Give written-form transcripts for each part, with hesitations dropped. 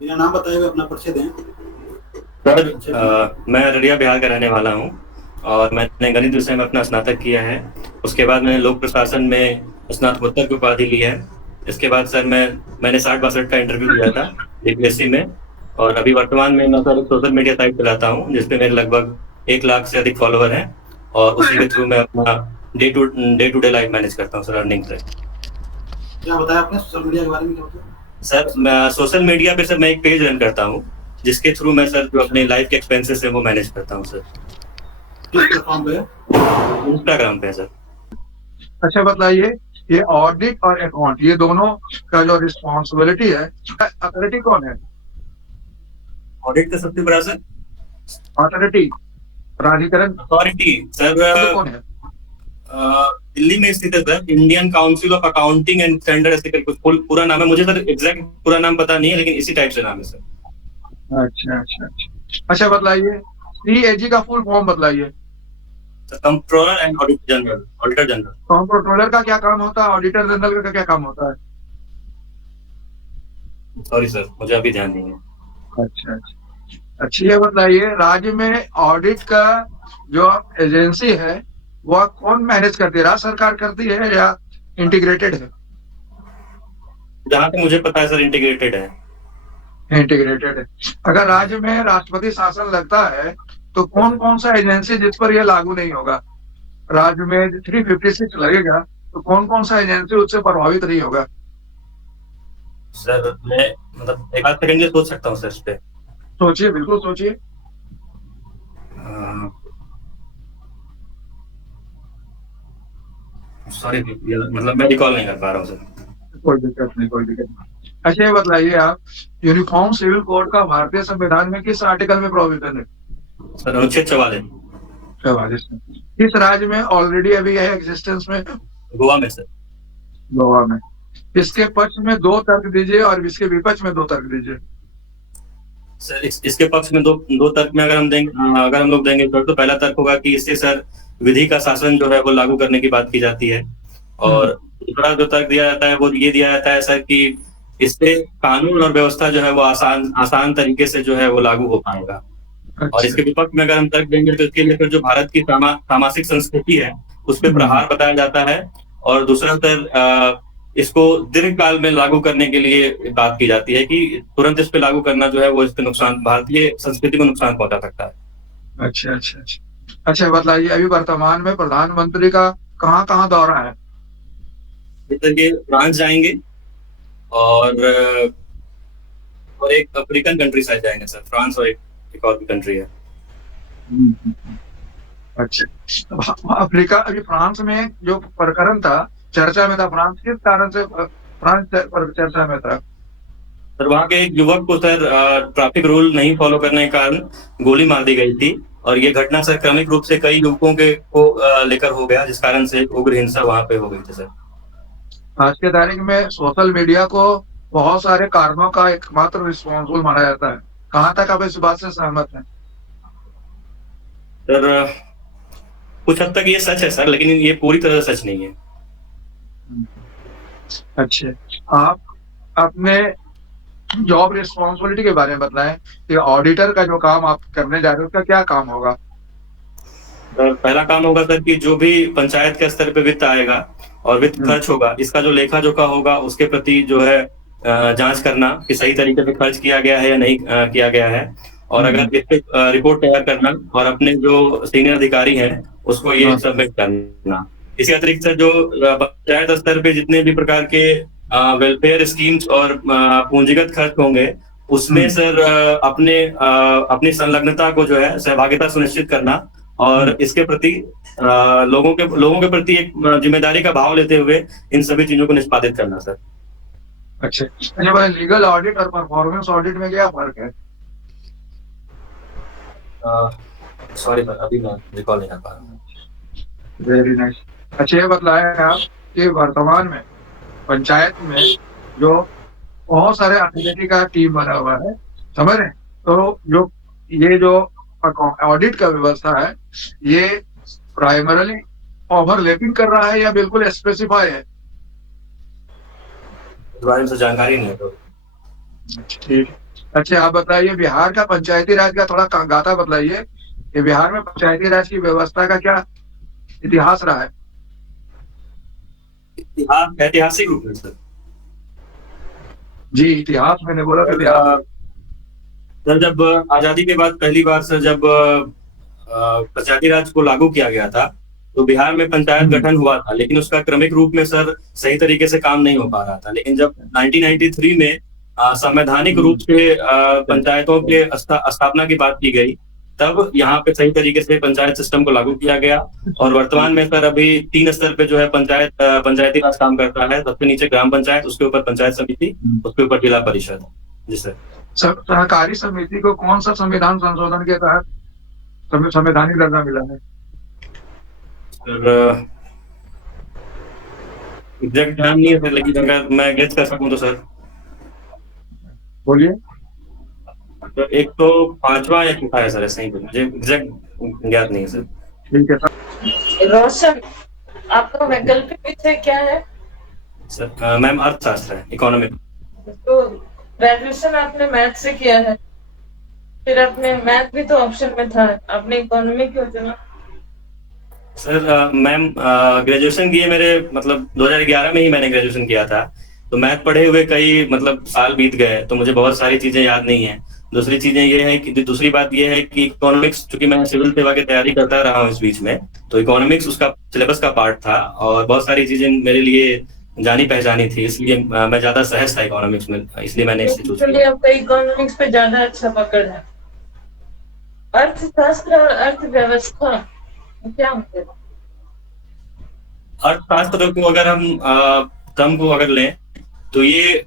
मेरा नाम बताइए, हुए अपना परिचय दें। सर मैं अररिया बिहार का रहने वाला हूँ और मैंने गणित विषय में अपना स्नातक किया है। उसके बाद मैंने लोक प्रशासन में स्नातकोत्तर की उपाधि ली है। इसके बाद सर मैंने 60-62 का इंटरव्यू दिया था यूपीएससी में। और अभी वर्तमान में मैं सर एक सोशल मीडिया साइट चलाता हूँ जिसपे मेरे लगभग 1 लाख से अधिक फॉलोवर हैं और उसी के थ्रू मैं अपना day to day life manage करता हूँ सर, अर्निंग से। क्या बताया आपने सोशल मीडिया के बारे में, क्या बताया? सर मैं सोशल मीडिया पे सर मैं एक पेज रन करता हूँ जिसके थ्रू मैं सर जो अपने लाइफ के एक्सपेंसेस है वो मैनेज करता हूँ सर। किस प्लेटफॉर्म पे है? इंस्टाग्राम पे है सर। अच्छा बताइए, ये ऑडिट और अकाउंट ये दोनों का जो रिस्पॉन्सिबिलिटी है, अथॉरिटी कौन है? ऑडिट का सबसे बड़ा सर अथॉरिटी, प्राधिकरण अथॉरिटी सर कौन है? दिल्ली में स्थित है sir, Indian council of accounting and standard, ऐसे करके पूरा नाम है। मुझे सर एग्जैक्ट पूरा नाम पता नहीं है लेकिन इसी टाइप से नाम है सर। अच्छा अच्छा अच्छा। अच्छा बताइए, सीएजी का फुल फॉर्म बताइए। Controller and auditor general, auditor general. Controller का क्या काम होता है? ऑडिटर जनरल का क्या काम होता है? सॉरी सर, मुझे अभी ध्यान नहीं है। अच्छा अच्छा। अच्छा ये बताइए, राज्य में ऑडिट का जो एजेंसी है वह कौन मैनेज करती है? राज्य सरकार करती है या इंटीग्रेटेड है? जहाँ तक मुझे पता है सर इंटीग्रेटेड है। इंटीग्रेटेड है। अगर राज्य में राष्ट्रपति शासन लगता है तो कौन कौन सा एजेंसी जिस पर यह लागू नहीं होगा? राज्य में 356 लगेगा तो कौन कौन सा एजेंसी उससे प्रभावित नहीं होगा? सर मैं मतलब एक आध सेकंड के लिए सोच सकता हूँ सर इस पे। सोचिए, बिल्कुल सोचिए। सॉरी मतलब मैं रिकॉल नहीं कर पा रहा हूँ सर। कोई दिक्कत नहीं, कोई दिक्कत नहीं। अच्छा ये बताइए आप, यूनिफॉर्म सिविल कोड का भारतीय संविधान में किस आर्टिकल में प्रोविजन है? सर अनुच्छेद 44। 44 में। किस राज्य में ऑलरेडी अभी है एग्जिस्टेंस में? गोवा में सर। गोवा में। इसके पक्ष में 2 तर्क दीजिए और इसके विपक्ष में 2 तर्क दीजिए। सर इसके पक्ष में दो तर्क में अगर हम लोग देंगे तो पहला तर्क होगा कि इससे सर विधि का शासन जो है वो लागू करने की बात की जाती है। और दूसरा जो तर्क दिया जाता है वो ये दिया जाता है सर कि इससे कानून और व्यवस्था जो है वो आसान तरीके से जो है वो लागू हो पाएगा। और इसके विपक्ष में अगर हम तर्क देंगे तो इसके लिए फिर जो भारत की सामाजिक संस्कृति है उस पर प्रहार बताया जाता है। और दूसरा सर इसको दीर्घकाल में लागू करने के लिए बात की जाती है कि तुरंत इस पे लागू करना जो है वो इसके नुकसान, भारतीय संस्कृति को नुकसान पहुंचा सकता है। अच्छा अच्छा अच्छा। अच्छा बताइए, अभी वर्तमान में प्रधानमंत्री का कहाँ कहाँ दौरा है? जैसे कि फ्रांस जाएंगे और एक अफ्रीकन कंट्री साइड जाएंगे सर। फ्रांस और एक और भी कंट्री है। अच्छा, अफ्रीका, अभी फ्रांस में जो प्रकरण था चर्चा में था, फ्रांस किस कारण से फ्रांस चर्चा में था? सर वहाँ के एक युवक को सर ट्रैफिक रूल नहीं फॉलो करने के कारण गोली मार दी गई थी। और ये घटना सर क्रमिक रूप से कई युवकों को लेकर हो गया, जिस कारण से उग्र हिंसा वहाँ पे हो गई थी सर। आज के तारीख में सोशल मीडिया को बहुत सारे कारणों का एकमात्र रिस्पॉन्सिबल माना जाता है। कहाँ तक आप इस बात से सहमत हैं? सर कुछ हद तक ये सच है सर, लेकिन ये पूरी तरह से सच नहीं है। अच्छा, आप अपने जॉब रिस्पॉन्सिबिलिटी के बारे में बताएं कि ऑडिटर का जो काम आप करने जा रहे हो उसका क्या काम होगा? पहला काम होगा सर कि जो भी पंचायत के स्तर पे वित्त आएगा और वित्त खर्च होगा, इसका जो लेखा जोखा होगा उसके प्रति जो है जांच करना कि सही तरीके से खर्च किया गया है या नहीं किया गया है। और अगर इस पे रिपोर्ट तैयार करना और अपने जो सीनियर अधिकारी हैं उसको ये सबमिट करना। इसके अतिरिक्त सर जो पंचायत स्तर पे जितने भी प्रकार के वेलफेयर स्कीम्स और पूंजीगत खर्च होंगे उसमें सर अपनी संलग्नता को जो है सहभागिता सुनिश्चित करना और इसके प्रति लोगों के प्रति एक जिम्मेदारी का भाव लेते हुए इन सभी चीजों को निष्पादित करना सर। अच्छा अच्छा भाई, लीगल ऑडिट और परफॉर्मेंस ऑडिट में क्या फर्क है? सॉरी सर, अभी मैं रिकॉल नहीं कर पा रहा हूँ। Very nice. अच्छा ये बताया आप कि वर्तमान में पंचायत में जो बहुत सारे अथॉरिटी का टीम बना हुआ है, समझ रहे हैं? तो जो ऑडिट का व्यवस्था है ये प्राइमरली ओवरलैपिंग कर रहा है या बिल्कुल स्पेसिफाई है? इस बारे में तो जानकारी नहीं है तो। ठीक। अच्छा, आप बताइए बिहार का पंचायती राज का थोड़ा गाथा बतलाइए कि बिहार में पंचायती राज की व्यवस्था का क्या इतिहास रहा है। इतिहास, ऐतिहासिक रूप में सर। जी, इतिहास मैंने बोला कि सर इतिहास। सर, जब आजादी के बाद पहली बार सर, जब पंचायती राज को लागू किया गया था, तो बिहार में पंचायत हम्म, गठन हुआ था, लेकिन उसका क्रमिक रूप में सर सही तरीके से काम नहीं हो पा रहा था। लेकिन जब 1993 में संवैधानिक रूप से पंचायतों के स्थापना की बात की गई, तब यहाँ पे सही तरीके से पंचायत सिस्टम को लागू किया गया। और वर्तमान में सर अभी 3 स्तर पे जो है पंचायती राज काम करता है। सबसे नीचे ग्राम पंचायत, उसके ऊपर पंचायत समिति, उसके ऊपर जिला परिषद। जी सर। सहकारी समिति को कौन सा संविधान संशोधन के तहत संवैधानिक दर्जा मिला है? सर एग्जैक्ट ध्यान नहीं है सर, लेकिन अगर मैं गेस कर सकूं तो सर, बोलिए। तो एक तो 5वां या 6वां है सर, ऐसा ही कुछ, मुझे एग्जैक्ट ज्ञात नहीं है सर। ठीक है सर। रोशन, आपका वैकल्पिक विषय क्या है? सर मैम अर्थशास्त्र है, इकोनॉमिक। तो ग्रेजुएशन आपने मैथ से किया है, फिर आपने मैथ भी तो ऑप्शन में था, आपने इकोनॉमी क्यों चुना? सर मैम ग्रेजुएशन किए मेरे, मतलब 2011 में ही मैंने ग्रेजुएशन किया था। तो मैथ पढ़े हुए कई मतलब साल बीत गए, तो मुझे बहुत सारी चीजें याद नहीं है। दूसरी बात ये है कि इकोनॉमिक्स, चूंकि मैं सिविल सेवा की तैयारी करता रहा हूँ इस बीच में, तो इकोनॉमिक्स उसका सिलेबस का पार्ट था और बहुत सारी चीजें मेरे लिए जानी पहचानी थी, इसलिए मैं ज्यादा सहज था इकोनॉमिक्स में, इसलिए मैंने इसे चूज इसलिए किया। आपका इकोनॉमिक्स पे ज्यादा अच्छा पकड़ है। अर्थशास्त्र और अर्थव्यवस्था क्या होते हैं? अर्थशास्त्र को अगर हम टर्म को अगर लें, तो ये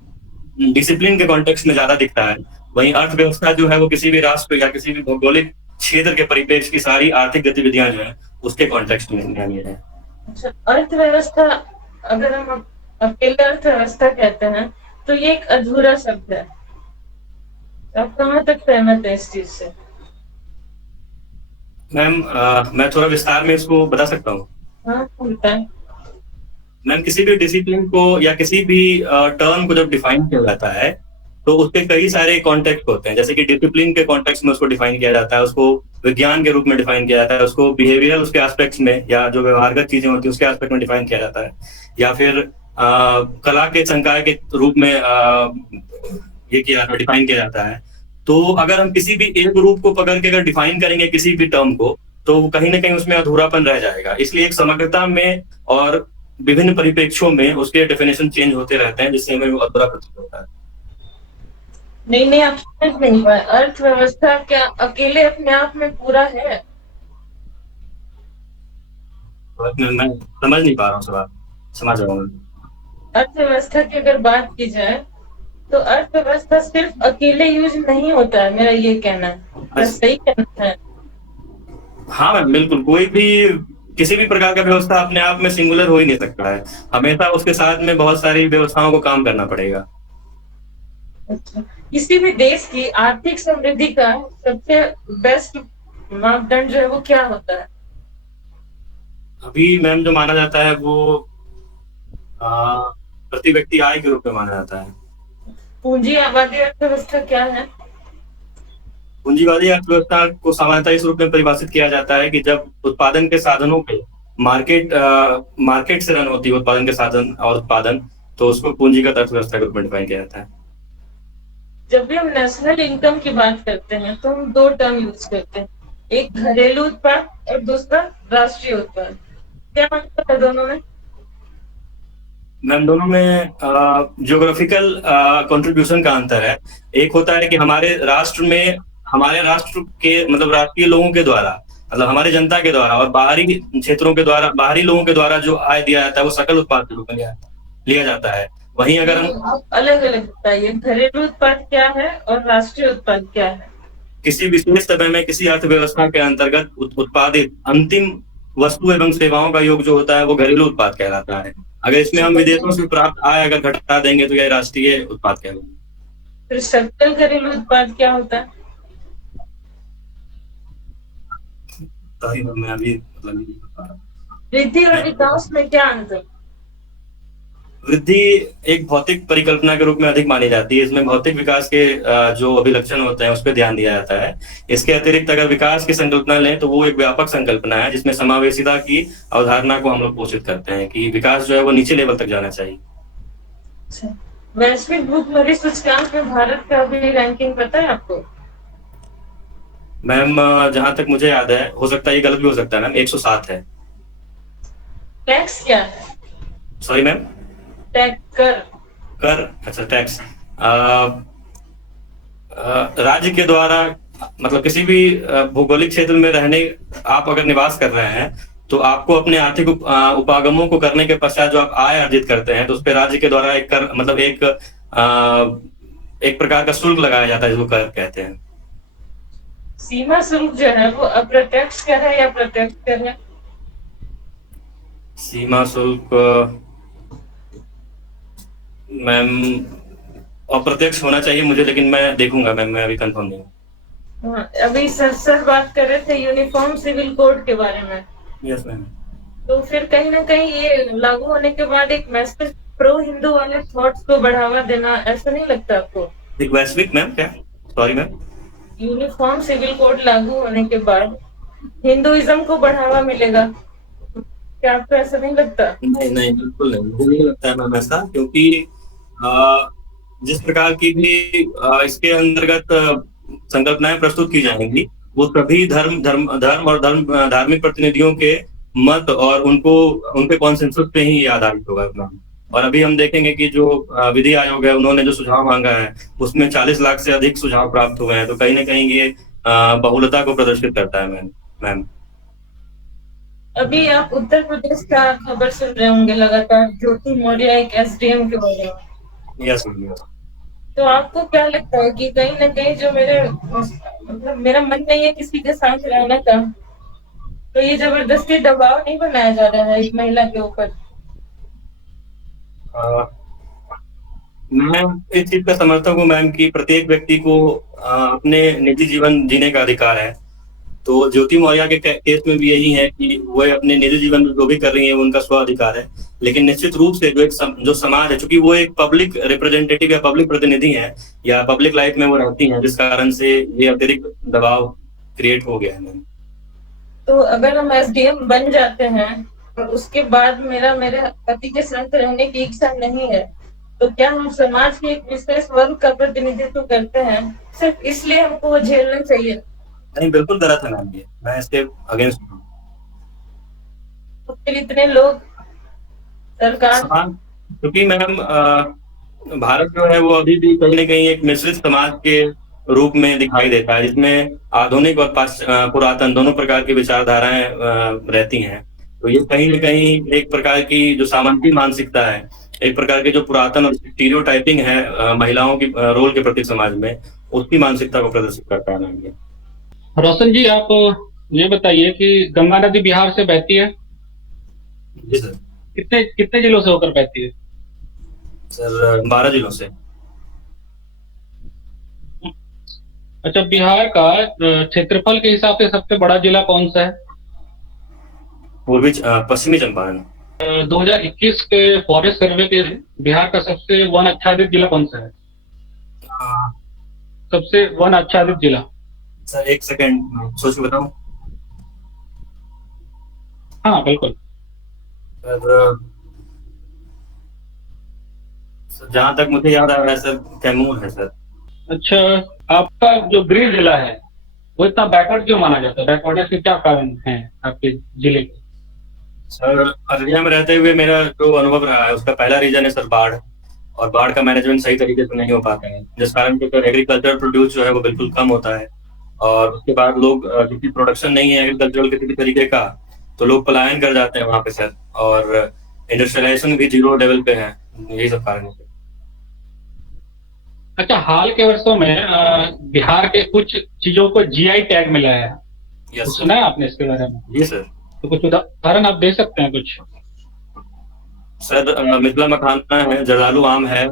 डिसिप्लिन के कॉन्टेक्स्ट में ज्यादा दिखता है। वहीं अर्थव्यवस्था जो है वो किसी भी राष्ट्र या किसी भी भौगोलिक क्षेत्र के परिप्रेक्ष्य की सारी आर्थिक गतिविधियां जो है उसके कॉन्टेक्स्ट में ध्यान दिया है। अच्छा, अर्थव्यवस्था, अगर हम अकेले अर्थव्यवस्था कहते हैं तो ये एक अधूरा शब्द है। आप कहाँ तक सहमत है इस चीज से? मैम मैं थोड़ा विस्तार में इसको बता सकता हूँ। हाँ, बताएं। मैम किसी भी डिसिप्लिन को या किसी भी टर्म को जब डिफाइन किया जाता है, तो उसके कई सारे कॉन्टेक्स्ट होते हैं। जैसे कि डिसिप्लिन के कॉन्टेक्स्ट में उसको डिफाइन किया जाता है, उसको विज्ञान के रूप में डिफाइन किया जाता है, उसको बिहेवियरल उसके एस्पेक्ट्स में या जो व्यवहारगत चीजें होती है उसके एस्पेक्ट में डिफाइन किया जाता है, या फिर कला के संकाय के रूप में डिफाइन किया जाता है। तो अगर हम किसी भी एक रूप को पकड़ के अगर डिफाइन करेंगे किसी भी टर्म को, तो कहीं ना कहीं उसमें अधूरापन रह जाएगा। इसलिए एक समग्रता में और विभिन्न परिप्रेक्ष्यों में उसके डेफिनेशन चेंज होते रहते हैं, जिससे हमें वो अधूरा प्रतीत होता है। नहीं, आप समझ नहीं पाए। अर्थव्यवस्था क्या अकेले अपने आप में पूरा है? मैं समझ नहीं पा रहा हूँ सवाल, समझ रहा हूँ। अर्थव्यवस्था की अगर बात की जाए तो अर्थव्यवस्था सिर्फ अकेले यूज नहीं होता है, मेरा ये कहना है। क्या सही कहना है? हाँ मैम, बिल्कुल। कोई भी किसी भी प्रकार का व्यवस्था अपने आप में सिंगुलर हो ही नहीं सकता है, हमेशा उसके साथ में बहुत सारी व्यवस्थाओं को काम करना पड़ेगा। अच्छा, किसी भी देश की आर्थिक समृद्धि का सबसे बेस्ट मापदंड जो है वो क्या होता है? अभी मैम जो माना जाता है वो प्रति व्यक्ति आय के रूप में माना जाता है। पूंजी आबादी अर्थव्यवस्था क्या है? पूंजीवादी अर्थव्यवस्था को सामान्यतः इस रूप में परिभाषित किया जाता है कि जब उत्पादन के साधनों पे मार्केट से रन होती है उत्पादन के साधन और उत्पादन, तो उसको पूंजीगत अर्थव्यवस्था के रूप में डिफाइन किया जाता है। जब भी हम नेशनल इनकम की बात करते हैं तो हम दो टर्म यूज करते हैं, एक घरेलू उत्पाद और दूसरा राष्ट्रीय उत्पाद। क्या अंतर है दोनों में? मैम दोनों में ज्योग्राफिकल कंट्रीब्यूशन का अंतर है। एक होता है कि हमारे राष्ट्र के मतलब राष्ट्रीय लोगों के द्वारा, मतलब हमारी जनता के द्वारा, और बाहरी क्षेत्रों के द्वारा, बाहरी लोगों के द्वारा जो आय दिया जाता है वो सकल उत्पाद के रूप में लिया जाता है। वहीं अगर हम अलग अलग बताइए, घरेलू उत्पाद क्या है और राष्ट्रीय उत्पाद क्या है? किसी विशेष समय में किसी अर्थव्यवस्था के अंतर्गत उत्पादित अंतिम वस्तु एवं सेवाओं का योग जो होता है वो घरेलू उत्पाद कहलाता है। अगर इसमें हम विदेशों से प्राप्त आय अगर घटा देंगे तो यह राष्ट्रीय उत्पाद कहलाएगा। फिर सकल घरेलू उत्पाद क्या होता है? मैं अभी मतलब वृद्धि और विकास में क्या अंतर? वृद्धि एक भौतिक परिकल्पना के रूप में अधिक मानी जाती है। इसमें भौतिक विकास के जो अभिलक्षण होते हैं उस पर ध्यान दिया जाता है। इसके अतिरिक्त अगर विकास की संकल्पना लें तो वो एक व्यापक संकल्पना है जिसमें समावेशिता की अवधारणा को हम लोग पोषित करते हैं कि विकास जो है वो नीचे लेवल तक जाना चाहिए। अच्छा, वैश्विक भूखमरी सूचकांक में भारत का अभी रैंकिंग पता है आपको? मैम जहां तक मुझे याद है, हो सकता है ये गलत भी हो सकता है मैम, 107 है। टैक्स क्या है? Sorry ma'am? टैक्स कर। कर, अच्छा टैक्स। राज्य के द्वारा मतलब किसी भी भौगोलिक क्षेत्र में रहने, आप अगर निवास कर रहे हैं तो आपको अपने आर्थिक उपागमों को करने के पश्चात जो आप आय अर्जित करते हैं तो उस पर राज्य के द्वारा एक कर मतलब एक प्रकार का शुल्क लगाया जाता है जिसको कर कहते हैं। सीमा शुल्क जो है वो अप्रत्यक्ष कर है या प्रत्यक्ष कर है? सीमा शुल्क मैम अप्रत्यक्ष होना चाहिए मुझे, लेकिन मैं देखूंगा मैम, मैं अभी कंफर्म नहीं हूँ। हाँ, अभी सर बात कर रहे थे यूनिफॉर्म सिविल कोड के बारे में। Yes ma'am. तो फिर कहीं ना कहीं ये लागू होने के बाद एक मैसेज प्रो हिंदू वाले थॉट्स को बढ़ावा देना, ऐसा नहीं लगता आपको? एक वैश्विक मैम क्या? Sorry ma'am. Uniform civil code लागू होने के बाद हिंदुइज्म को बढ़ावा मिलेगा, क्या आपको ऐसा नहीं लगता? नहीं नहीं, बिल्कुल नहीं, मुझे नहीं लगता है मैम ऐसा, क्योंकि जिस प्रकार की भी इसके अंतर्गत संकल्पनाएं प्रस्तुत की जाएंगी वो सभी धार्मिक प्रतिनिधियों के मत और उनके कॉन्सेंसस पे ही आधारित होगा मैम। और अभी हम देखेंगे कि जो विधि आयोग है उन्होंने जो सुझाव मांगा है उसमें 40 लाख से अधिक सुझाव प्राप्त हुए हैं, तो कहीं ना कहीं ये बहुलता को प्रदर्शित करता है मैम। अभी आप उत्तर प्रदेश का खबर सुन रहे होंगे लगातार, ज्योति मौर्य एक एसडीएम के बारे में। यस। तो आपको क्या लगता है कि कहीं ना कहीं जो मतलब मेरा मन नहीं है किसी के साथ रहने का, तो ये जबरदस्ती दबाव नहीं बनाया जा रहा है एक महिला के ऊपर? मैं इस चीज का समर्थक हूँ मैम कि प्रत्येक व्यक्ति को अपने निजी जीवन जीने का अधिकार है। तो ज्योति मौर्य के केस में भी यही है कि वो अपने निजी जीवन में जो भी कर रही है वो उनका स्व अधिकार है, लेकिन निश्चित रूप से जो समाज है, चूंकि वो एक पब्लिक रिप्रेजेंटेटिव या पब्लिक प्रतिनिधि है या पब्लिक लाइफ में वो रहती हैं, जिस कारण से ये अतिरिक्त दबाव क्रिएट हो गया है मैम। तो अगर हम एसडीएम बन जाते हैं और उसके बाद मेरे पति के साथ रहने की इच्छा नहीं है, तो क्या हम समाज के एक विशेष वर्ग का प्रतिनिधित्व करते हैं सिर्फ इसलिए हमको वो झेलना चाहिए? नहीं, बिल्कुल गलत है मैम, ये मैं इसके अगेंस्ट हूँ। तो फिर इतने लोग सरकार, क्योंकि मैम भारत जो है वो अभी भी कहीं ना कहीं एक मिश्रित समाज के रूप में दिखाई देता है, जिसमें आधुनिक और पुरातन दोनों प्रकार की विचारधाराएं रहती हैं। तो ये कहीं ना कहीं एक प्रकार की जो सामंती मानसिकता है, एक प्रकार की जो पुरातन और स्टीरियोटाइपिंग है महिलाओं की रोल के प्रति समाज में, उसकी मानसिकता को प्रदर्शित करता है मैम। रोशन जी, आप ये बताइए कि गंगा नदी बिहार से बहती है? जी सर। कितने जिलों से होकर बहती है? सर 12 जिलों से। अच्छा, बिहार का क्षेत्रफल के हिसाब से सबसे बड़ा जिला कौन सा है? पश्चिमी चंपारण। 2021 के फॉरेस्ट सर्वे के बिहार का सबसे वन आच्छादित जिला कौन सा है? सबसे वन आच्छादित जिला। सर 1 सेकंड सोच के बताऊं? हाँ बिल्कुल। सर जहां तक मुझे याद आ रहा है सर कैमूर है सर। अच्छा, आपका जो गृह जिला है वो इतना बैकवर्ड क्यों माना जाता है? बैकवर्ड के क्या कारण है आपके जिले के? सर अररिया में रहते हुए मेरा जो अनुभव रहा है उसका पहला रीजन है सर बाढ़, और बाढ़ का मैनेजमेंट सही तरीके से नहीं हो पाता है, जिस कारण से एग्रीकल्चर प्रोड्यूस जो है वो बिल्कुल कम होता है। और उसके बाद लोग क्योंकि प्रोडक्शन नहीं है एग्रीकल्चरल किसी भी तरीके का, तो लोग पलायन कर जाते हैं वहां पे सर, और इंडस्ट्रियलाइजेशन भी 0 लेवल पे है, यही सब कारण है। अच्छा, हाल के वर्षों में बिहार के कुछ चीजों को जीआई टैग मिला है, यस सुना है आपने इसके बारे में? जी सर। तो कुछ उदाहरण आप दे सकते हैं कुछ? सर मिथिला मखाना है, जर्दालू आम है,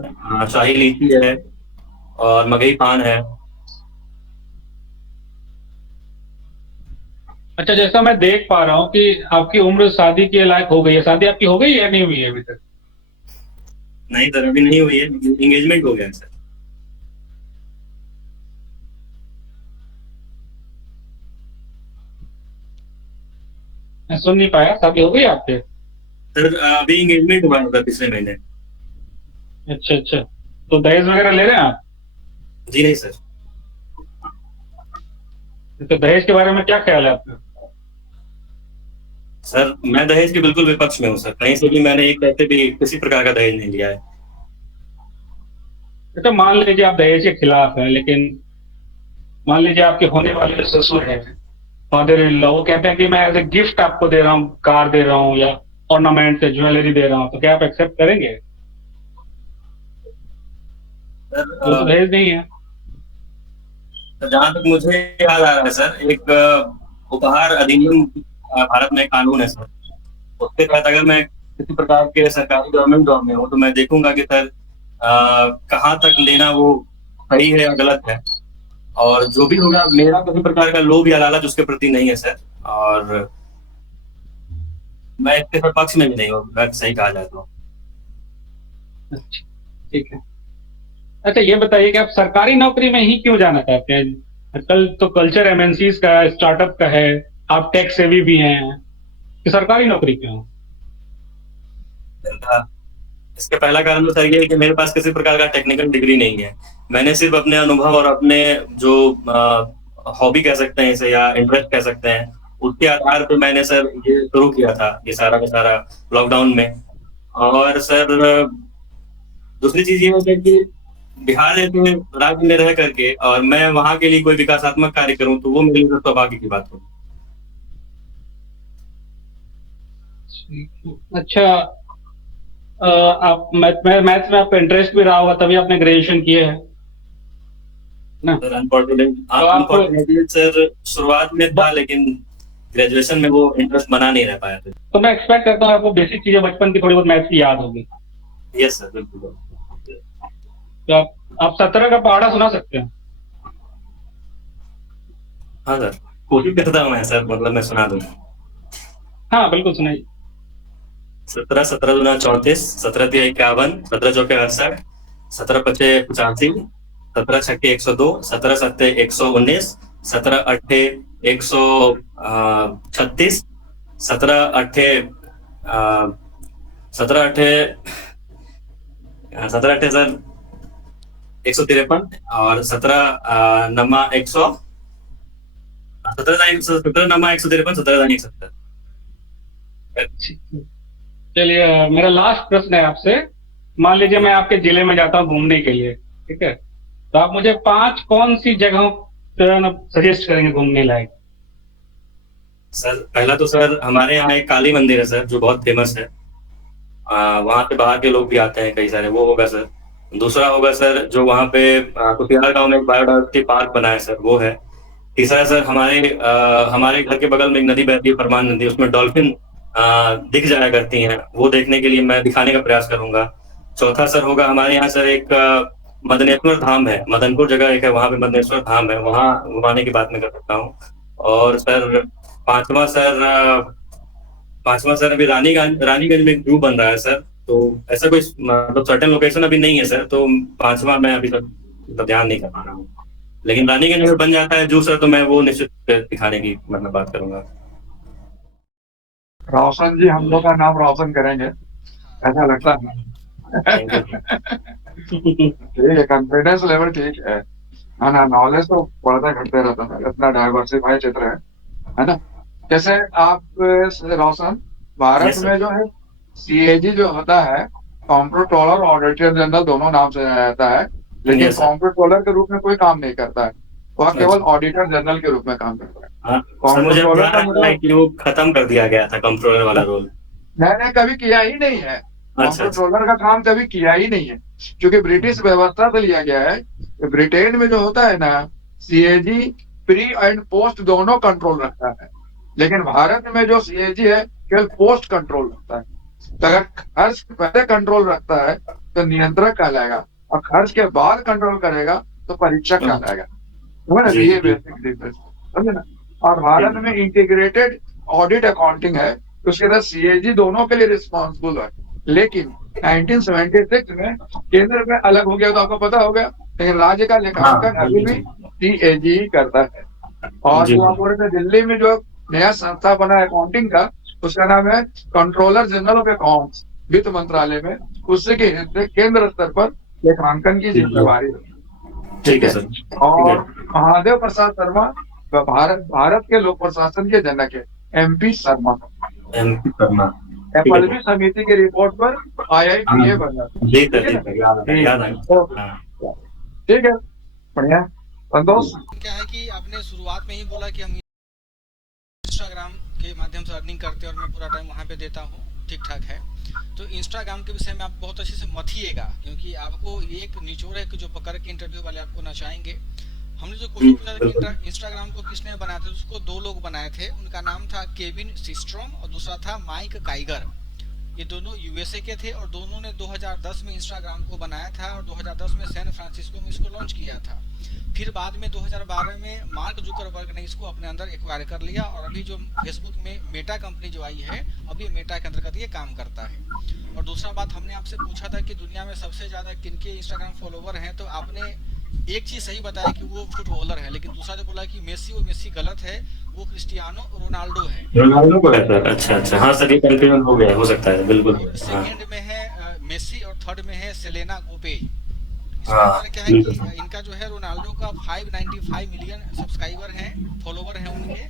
शाही लीची है, और मगही पान है। अच्छा, जैसा मैं देख पा रहा हूँ कि आपकी उम्र शादी के लायक हो गई है, शादी आपकी हो गई है या नहीं हुई है अभी तक? नहीं सर, अभी नहीं हुई है, एंगेजमेंट हो गया है सर। मैं सुन नहीं पाया, शादी हो गई आपके? सर अभी एंगेजमेंट हुआ था पिछले महीने। अच्छा अच्छा, तो दहेज वगैरह ले रहे हैं आप? जी नहीं सर। तो दहेज के बारे में क्या ख्याल है आपका? सर मैं दहेज के बिल्कुल विपक्ष में हूँ सर, कहीं से भी मैंने एक पैसे भी किसी प्रकार का दहेज नहीं लिया है। तो मान लीजिए आप दहेज के खिलाफ हैं, लेकिन मान लीजिए आपके होने वाले जो ससुर हैं, फादर इन लॉ, वो कहते हैं कि मैं एज ए गिफ्ट आपको दे रहा हूँ, कार दे रहा हूँ या ऑर्नामेंट ज्वेलरी दे रहा हूँ, तो क्या आप एक्सेप्ट करेंगे? सर वो तो दहेज नहीं है। जहाँ तक मुझे याद आ रहा है सर, एक उपहार अधिनियम भारत में कानून है सर, उसके तहत अगर मैं किसी प्रकार के सरकारी गवर्नमेंट जॉब में हूँ तो मैं देखूंगा कि सर कहाँ तक लेना वो सही है या गलत है, और जो भी होगा मेरा किसी प्रकार का लोभ या लालच उसके प्रति नहीं है सर, और मैं इसके पक्ष में भी नहीं हूँ अगर सही कहा जाए तो। अच्छा, ठीक है। अच्छा ये बताइए कि आप सरकारी नौकरी में ही क्यों जाना चाहते हैं? कल तो कल्चर एमएनसीज का है, स्टार्टअप का है, आप टेक सेवी भी हैं, कि सरकारी नौकरी क्यों? इसका पहला कारण तो सर ये है कि मेरे पास किसी प्रकार का टेक्निकल डिग्री नहीं है। मैंने सिर्फ अपने अनुभव और अपने जो हॉबी कह सकते हैं इसे या इंटरेस्ट कह सकते हैं, उसके आधार पर मैंने सर ये शुरू किया था, ये सारा का सारा लॉकडाउन में। और सर दूसरी चीज ये है कि बिहार जैसे राज्य में रह करके और मैं वहां के लिए कोई विकासात्मक कार्य करूं तो वो मेरे लिए सौभाग्य की बात होगी। अच्छा, आप मैथ में आपका इंटरेस्ट भी रहा होगा, तभी आपने ग्रेजुएशन किए है ना? सर अनफॉर्चुनेटली सर शुरुआत में था, लेकिन ग्रेजुएशन में वो इंटरेस्ट बना नहीं रह पाया था। तो मैं एक्सपेक्ट करता हूँ आपको बेसिक चीजें बचपन की थोड़ी बहुत मैथ्स की याद होगी। यस सर, बिल्कुल। तो आप 17 का पहाड़ा सुना सकते हैं? हाँ सर, कोशिश करता हूँ मैं सर, मतलब मैं सुना दूँ। हाँ बिल्कुल सुनाइए। 17 17 दूना 34, 17 तिया 51, 17 चौके 68, 17 पचे 85, 17 छक्के 102, 17 सत्ते 119, 17 अट्ठे 136, 17 अट्ठे 17 अट्ठे सर 153, और 17 नमा 100, 17 नमा 153, 17 170। चलिए मेरा लास्ट प्रश्न है आपसे। मान लीजिए मैं आपके जिले में जाता हूँ घूमने के लिए, ठीक है, तो आप मुझे 5 कौन सी जगहों सजेस्ट करेंगे घूमने लायक? सर पहला तो सर हमारे यहाँ एक काली मंदिर है सर, जो बहुत फेमस है, वहाँ पे बाहर के लोग भी आते हैं कई सारे, वो होगा सर। दूसरा होगा सर जो वहाँ पे कुतियाल गांव में एक बायोडायवर्सिटी पार्क बना है सर, वो है। तीसरा सर हमारे घर के बगल में एक नदी बहती है, परमान नदी, उसमें डॉल्फिन दिख जाया करती हैं, वो देखने के लिए मैं दिखाने का प्रयास करूंगा। चौथा सर होगा हमारे यहाँ सर एक मदनेश्वर धाम है, मदनपुर जगह एक है, वहाँ पे मदनेश्वर धाम है, वहाँ घुमाने की बात मैं कर सकता हूँ। और सर पांचवा सर अभी रानीगंज में एक जू बन रहा है सर, तो ऐसा कोई मतलब सर्टेन लोकेशन अभी नहीं है सर, तो पांचवा मैं अभी तक तो ध्यान नहीं कर पा रहा हूँ। लेकिन रानीगंज में बन जाता है जू सर, तो मैं वो निश्चित दिखाने की मतलब बात करूंगा। रोशन जी हम लोग का नाम रोशन करेंगे, ऐसा लगता है। ठीक है, कॉन्फिडेंस लेवल ठीक है ना? नॉलेज तो बढ़ता घटते रहता है, इतना डाइवर्सिफाई क्षेत्र है ना? जैसे आप रोशन, भारत Yes, sir. में जो है सीएजी जो होता है, कॉम्प्ट्रोलर और ऑडिटर जनरल दोनों नाम से जाता है, लेकिन Yes, sir. कॉम्प्ट्रोलर के रूप में कोई काम नहीं करता है, वह केवल ऑडिटर जनरल के रूप में काम करता है। सर मुझे ध्यान आता है कि वो खत्म कर दिया गया था कंट्रोलर वाला रोल। मैंने कभी किया ही नहीं है, कॉम्प्ट्रोलर का काम कभी किया ही नहीं है, क्योंकि ब्रिटिश व्यवस्था से लिया गया है। ब्रिटेन में जो होता है ना, सीएजी प्री एंड पोस्ट दोनों कंट्रोल रखता है, लेकिन भारत में जो सीएजी है केवल पोस्ट कंट्रोल रखता है। तो अगर खर्च पहले कंट्रोल रखता है तो नियंत्रक कहलाएगा, और खर्च के बाद कंट्रोल करेगा तो परीक्षक कहलाएगा। ये बेसिक डिफरेंस समझे ना? और भारत में इंटीग्रेटेड ऑडिट अकाउंटिंग है, उसके अंदर सीएजी दोनों के लिए रिस्पॉन्सिबल है, लेकिन 1976 में केंद्र में अलग हो गया तो आपको पता होगा, लेकिन राज्य का लेखांकन हाँ, अभी भी सीएजी ही करता है। और जी जो आप बोल रहे थे दिल्ली में जो नया संस्था बना है अकाउंटिंग का, उसका नाम है कंट्रोलर जनरल ऑफ अकाउंट्स, वित्त मंत्रालय में, उससे के केंद्र स्तर पर लेखांकन की जिम्मेवारी है। ठीक है सर। और महादेव प्रसाद शर्मा भारत के लोक प्रशासन के जनक है, एमपी शर्मा। MP शर्मा, एफएलबी समिति की रिपोर्ट पर IIPA बना। जी सर, याद आ गया। हाँ। ठीक है, बढ़िया। संतोष, क्या है कि आपने शुरुआत में ही बोला कि हम इंस्टाग्राम के माध्यम से अर्निंग करते हैं और मैं पूरा टाइम वहाँ पे देता हूँ, ठीक ठाक है। तो इंस्टाग्राम के विषय में आप बहुत अच्छे से मथिएगा, क्योंकि आपको ये एक निचोड़ है कि जो पकड़ के इंटरव्यू वाले आपको नचाएंगे। हमने जो क्वेश्चन पूछा था कि इंस्टाग्राम को किसने बनाया था, उसको 2 लोग बनाए थे। उनका नाम था केविन सिस्ट्रोम और दूसरा था माइक काइगर। ये दोनों यूएसए के थे और दोनों ने 2010 में इंस्टाग्राम को बनाया था और 2010 में सैन फ्रांसिस्को में इसको लॉन्च किया था। फिर बाद में 2012 में मार्क जुकरबर्ग ने इसको अपने अंदर एक्वायर कर लिया और अभी जो फेसबुक में मेटा कंपनी जो आई है, अभी मेटा के अंतर्गत ये काम करता है। और दूसरा बात, हमने आपसे पूछा था कि दुनिया में सबसे ज़्यादा किनके इंस्टाग्राम फॉलोवर हैं, तो आपने एक चीज़ सही बताया कि वो फुटबॉलर है, लेकिन दूसरा जो बोला कि मेसी, वो मेसी गलत है, वो क्रिस्टियानो रोनाल्डो है। रोनाल्डो को है सर? अच्छा, हाँ सर, ये कंफ्यूजन हो गया, हो सकता है, बिल्कुल। और सेकंड में है मेसी और थर्ड में है सेलेना गोमेज। हाँ, क्या है कि इनका जो है रोनाल्डो का 595 मिलियन सब्सक्राइबर हैं, फॉलोवर हैं उनके,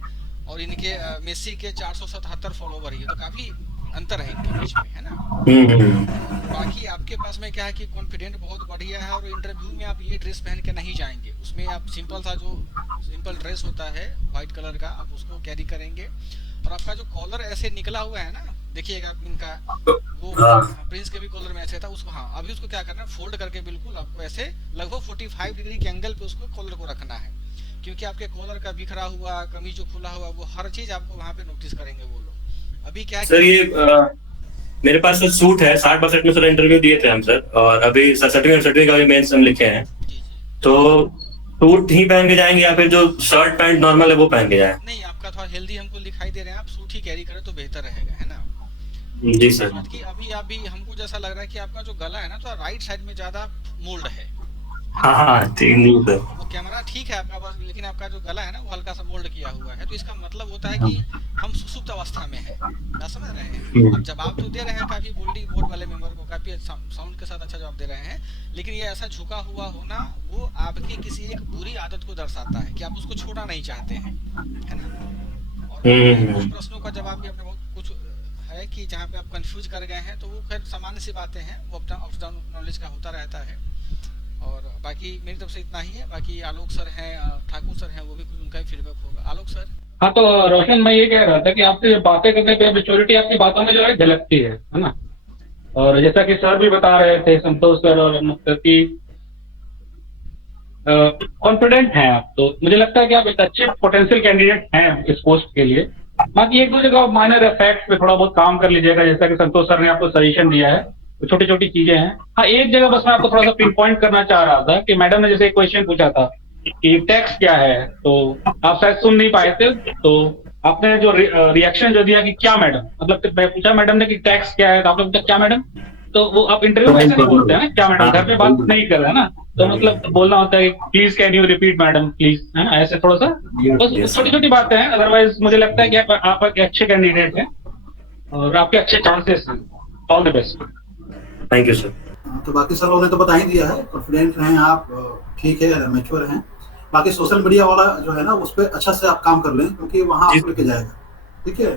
और इनके मेसी के 477 फॉलोवर ही, तो काफी अंतर है इनके बीच में, है ना। बाकी आपके पास में क्या है कि कॉन्फिडेंट बहुत बढ़िया है और इंटरव्यू में आप ये ड्रेस पहन के नहीं जाएंगे, उसमें आप सिंपल सा जो सिंपल ड्रेस होता है व्हाइट कलर का, आप उसको कैरी करेंगे। और आपका जो कॉलर ऐसे निकला हुआ है ना, देखिएगा इनका वो प्रिंस के भी कॉलर में ऐसे था, उसको हाँ अभी उसको क्या करना है, फोल्ड करके बिल्कुल आपको ऐसे लगभग 45 डिग्री के एंगल पे उसको कॉलर को रखना है, क्योंकि आपके कॉलर का बिखरा हुआ, कमीज जो खुला हुआ, वो हर चीज आपको वहाँ पे नोटिस करेंगे वो लोग। अभी क्या सर ये मेरे पास सर सूट है, 60% में सर इंटरव्यू दिए थे हम सर, और अभी 60वीं का भी मेंस हम लिखे हैं, तो सूट ही पहन के जाएंगे या फिर जो शर्ट पैंट नॉर्मल है वो पहन के जाए? नहीं, आपका थोड़ा हेल्दी हमको दिखाई दे रहे हैं, आप सूट ही कैरी करें तो बेहतर रहेगा, है ना। जी सर। कि अभी हमको जैसा लग रहा है कि आपका जो गला है ना, तो राइट साइड में ज्यादा मोल्ड है। हाँ, ठीक नहीं सर, वो कैमरा ठीक है आपका बस, लेकिन आपका जो गला है ना वो हल्का सा मोल्ड किया हुआ है, तो इसका मतलब होता है कि हम सुसुप्त अवस्था में है, क्या समझ रहे हैं। अब जवाब तो दे रहे हैं काफी बोल्डी बोर्ड वाले मेंबर को, काफी साउंड के साथ अच्छा जवाब दे रहे हैं, लेकिन ये ऐसा झुका हुआ होना वो आपकी किसी एक बुरी आदत को दर्शाता है कि आप उसको छोड़ना नहीं चाहते हैं, है ना। और कुछ प्रश्नों का जवाब भी अपने बहुत कुछ है कि जहाँ पे आप कंफ्यूज कर गए हैं, तो वो खैर सामान्य सी बातें हैं, वो अपना अप डाउन नॉलेज का होता रहता है। और बाकी मेरी तरफ से इतना ही है। बाकी आलोक सर हैं, ठाकुर सर हैं, वो भी कुछ उनका ही फीडबैक होगा। आलोक सर। हाँ, तो रोशन, मैं ये कह रहा था कि आपसे बातें करने पे मेच्योरिटी आपकी बातों में जो है झलकती है ना। और जैसा कि सर भी बता रहे थे, संतोष सर और मुक्ता, कि कॉन्फिडेंट हैं आप, तो मुझे लगता है कि आप एक अच्छे पोटेंशियल कैंडिडेट हैं इस पोस्ट के लिए। बाकी एक दो जगह माइनर फैक्ट्स पे थोड़ा बहुत काम कर लीजिएगा, जैसा कि संतोष सर ने आपको सजेशन दिया है, तो छोटी छोटी चीजें हैं। हाँ, एक जगह बस मैं आपको थोड़ा सा पिन पॉइंट करना चाह रहा था कि मैडम ने जैसे एक क्वेश्चन पूछा था कि टैक्स क्या है, तो आप शायद सुन नहीं पाए थे, तो आपने जो रिएक्शन जो दिया कि क्या मैडम, मतलब मैं पूछा मैडम ने कि टैक्स क्या है, तो आपने पूछा क्या मैडम, तो वो आप इंटरव्यू में ऐसे नहीं बोलते हैं ना क्या मैडम, घर पे बात नहीं कर रहे हैं ना, तो मतलब बोलना होता है please can you repeat madam please, है ना, ऐसे थोड़ा सा बस छोटी छोटी बातें हैं। अदरवाइज मुझे लगता है कि आप एक अच्छे कैंडिडेट हैं और आपके अच्छे चांसेस हैं। All the best. Thank you sir. तो बाकी सब लोगों ने तो बता ही दिया है, कॉन्फिडेंट हैं आप, ठीक है, मैच्योर हैं। बाकी सोशल मीडिया वाला जो है ना, उस पर अच्छा से आप काम कर लें, क्योंकि वहाँ आपको लेके जाएगा, ठीक है,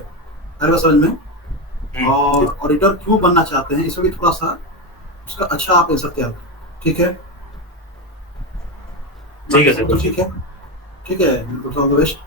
हर समझ में। और ऑडिटर क्यों बनना चाहते हैं, इसमें भी थोड़ा सा उसका अच्छा आप आंसर तैयार करें, ठीक है। ठीक है सर, तो ठीक है, ठीक है, ऑल द बेस्ट।